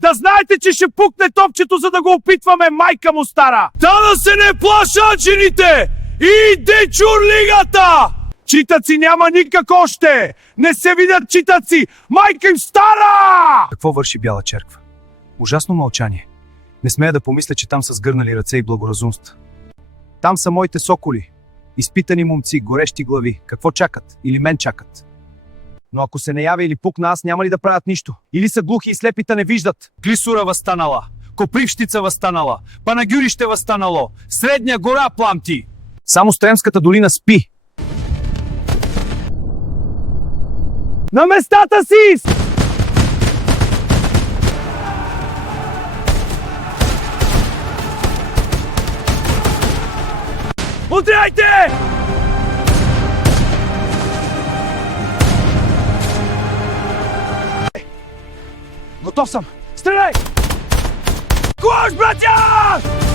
Да знаете, че ще пукне топчето, за да го опитваме, майка му стара! Та да се не плашат жените! Иде чурлигата! Читаци няма никак още! Не се видят читаци! Майка им стара! Какво върши Бяла черква? Ужасно мълчание. Не смея да помисля, че там са сгърнали ръце и благоразумство. Там са моите соколи. Изпитани момци, горещи глави. Какво чакат? Или мен чакат? Но ако се не яви или пукна, аз няма ли да правят нищо? Или са глухи и слепите не виждат? Клисура възстанала, Копривщица възстанала, Панагюрище възстанало, Средня гора пламти. Само Стремската долина спи. На местата си! Удряйте! Готов съм! Стреляй! Кош, братя!